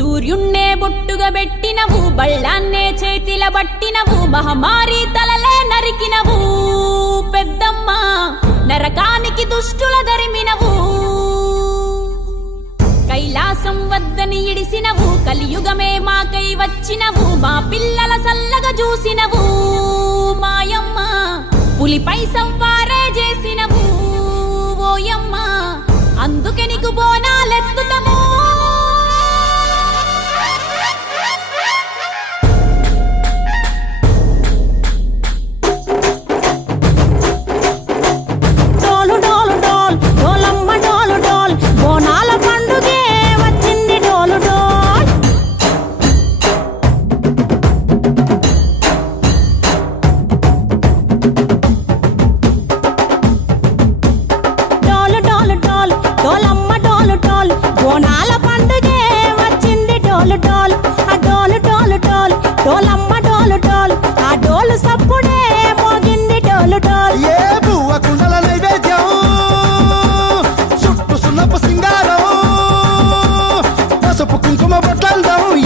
సూర్యున్నే బొట్టుగా పెట్టినవు, బళ్ళాన్నే చేతిల బట్టినవు, మహమారి తలలే నరికినవు పెద్దమ్మ, నరకానికి దుష్టుల దరిమినవు. కైలాసం వద్దని ఇడిసినవు, కలియుగమే మాకై వచ్చినవు, మా పిల్లల సల్లగా చూసినవు మాయమ్మ, పులిపై సవ్వారే చేసినవు ఓయమ్మ, అందుకే నీకు బోనాలెత్తుతము.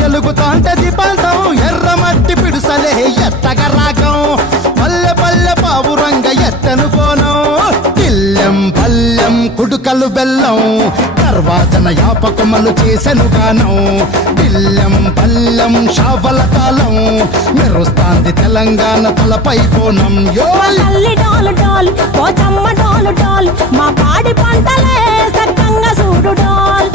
ఎలుగుతాంటే దీపాంతం ఎర్రమట్టి పిడుసలే ఎత్తగా రాగం, పల్లె పల్లె పావురంగ ఎత్తను కోనం, ఇల్లెం పల్లెం కుడుకలు బెల్లం, తర్వాతన యాపకమలు చేసెను గానం, ఇల్లెం పల్లెం షావల కాలం, మెరుస్తాంది తెలంగాణ తలపై కోణం. మా పాడి పంటలే సక్కంగా చూడు డోల్.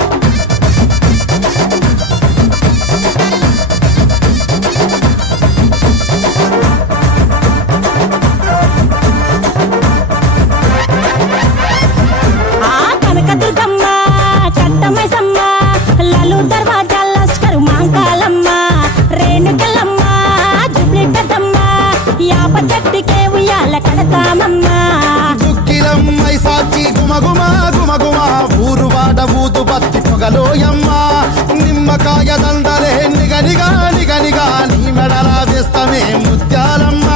దుక్కిలమ్మై సాచి గుమగుమ గుమగుమ, ఊరు వాడ ఊదు బత్తి పొగలోయమ్మ, నిమ్మకాయ దండలే నిగనిగా నిగనిగా, నీ మెడలా వేస్తమే ముత్యాలమ్మ,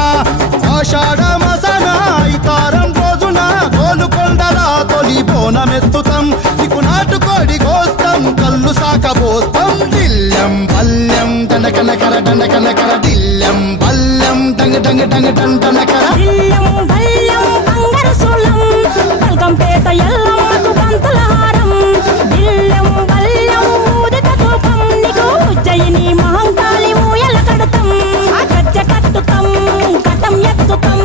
ఆషాఢ మసన ఇతారం రోజున గోలుకొండలా తొలి బోనమెత్తుతాం, నీకు నాటుకోడి కోస్తాం కళ్ళు సాకబోస్తాం, దిల్లెం పల్లెం దండకనకర దండకనకర, దిల్లెం పల్లెం డంగ డంగ డంగ డండనకర. పేట ఎల్లమ్మకు పంతుల హారం, బిల్లెం బల్లెం ఊదిత ధూపం, నీకు ఉజ్జయిని మహంకాళి ఊయల కడతాం, గజ్జ కట్టుతాం కటం ఎత్తుతాం,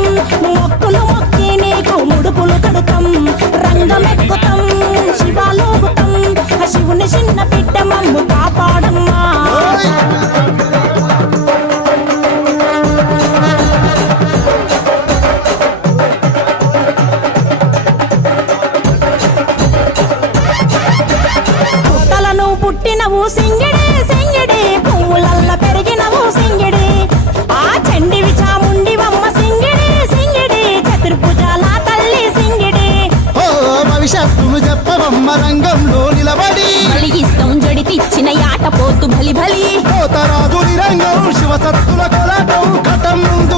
మొక్కులు మొక్కి నీకు ముడుపులు కడుతాం, రంగమెక్కుతాం శివాలోగుతాం, శివుని చిన్న బిడ్డ మమ్ము కాపాడమ్మా. పుట్టినవు సింగిడి సింగిడి, పువ్వులల్ల పెరిగినవు సింగిడి, ఆ చండివి చాముండివమ్మ సింగిడి సింగిడి, చతుర్భుజాల తల్లి సింగిడి. ఓ భవిష్యత్తును చెప్పవమ్మ రంగంలో నిలబడి, బలిగిస్తాం జడితిచ్చిన యాట పోతు బలి బలి, పోతరాజుని రంగం శివసత్తుల కొలటం, కటం ముందు